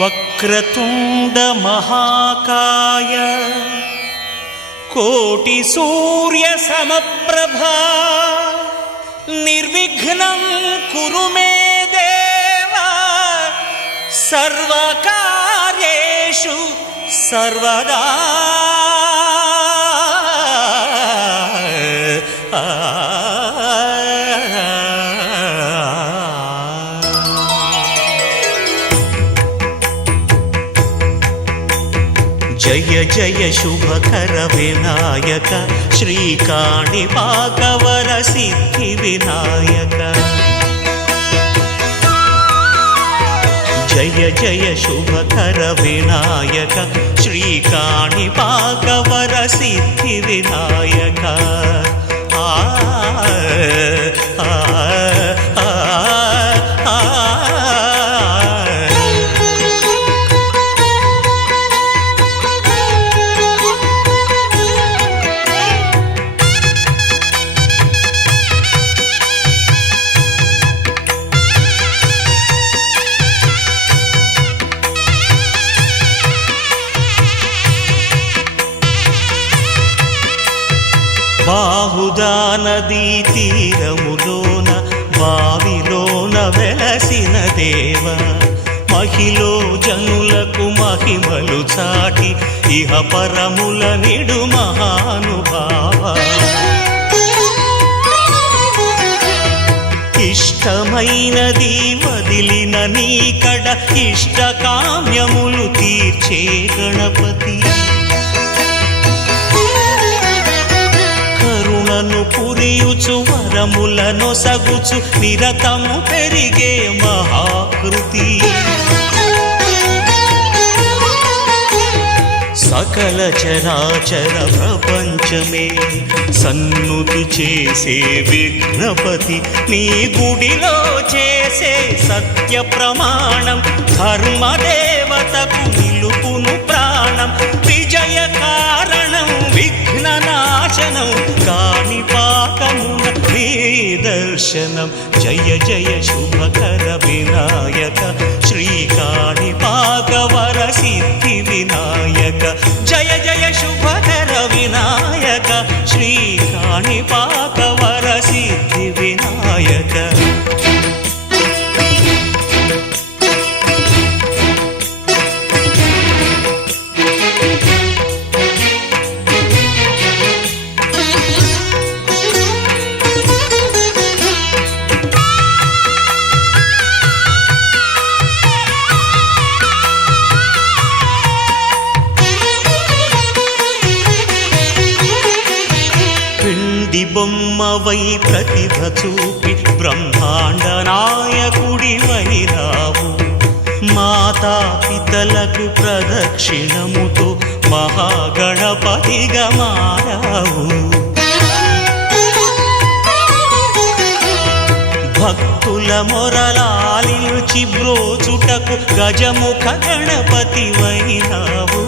వక్రతుండ మహాకాయ కోటి సూర్య సమప్రభా నిర్విఘ్నం కురు మే దేవా సర్వకార్యేషు సర్వదా జయ జయ శుభకర వినాయక శ్రీకాణిపాకవర సిద్ధి వినాయక జయ జయ శుభకర వినాయక శ్రీకాణిపాకవర సిద్ధి వినాయక బాహుదా నదీ తీరములోన బావిలోన వెలసిన దేవ మహిలో జనులకు మహిమలు చాటి ఇహ పరముల నిడు మహానుభావ ఇష్టమైనది వదిలిన నీకడ ఇష్ట కామ్యములు తీర్చే గణపతి కరుణను పురియుచు వరములను సగుచు నిరతము పెరిగే మహాకృతి సకల చరాచర ప్రపంచమే సన్నుతి చేసే విఘ్నపతి నీ గుడిలో చేసే సత్య ప్రమాణం ధర్మదేవతకు నిలుపును ప్రాణం విజయ కారణం విఘ్ననాశనం కాణిపాకమున నీ దర్శనం జయ జయ శుభకర వినాయక శ్రీకాణిపాకవర సిద్ధి వినాయక జయ జయ శుభకర వినాయక శ్రీకాణిపాకవర సిద్ధి వినాయక బొమ్మవై ప్రతిభ చూపి బ్రహ్మాండ నాయకుడి వైరావు మాతా పితలకు ప్రదక్షిణముతో మహాగణపతిగా మారావు భక్తుల మొరలాలించి బ్రోచుటకు గజముఖ గణపతి వైరావు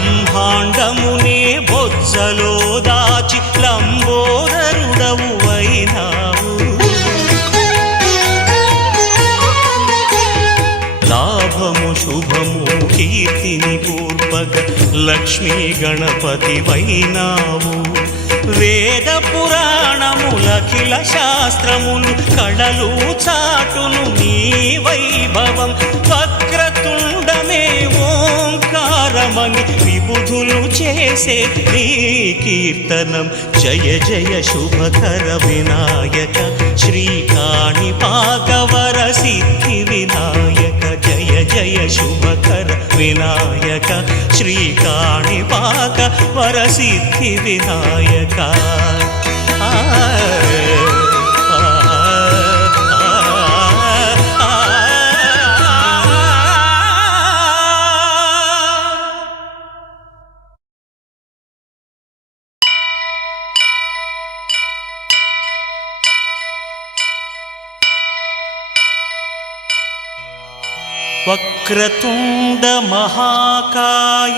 బ్రహ్మాండమునే బొజ్జలో దాచి లంబోదరుడవు అయినావు లాభము శుభము కీర్తిని పూర్వక లక్ష్మీ గణపతి వైనావు వేద పురాణములఖిల శాస్త్రములు కళలు చాటును నీ వైభవం వక్రతుండమే ఓంకారమని విబుధులు చేసే నీ కీర్తనం జయ జయ శుభకర వినాయక శ్రీకాణిపాకవర సిద్ధి వినాయక జయ జయ శుభకర వినాయక శ్రీకాణిపాకవర సిద్ధి వినాయక వక్రతుండ మహాకాయ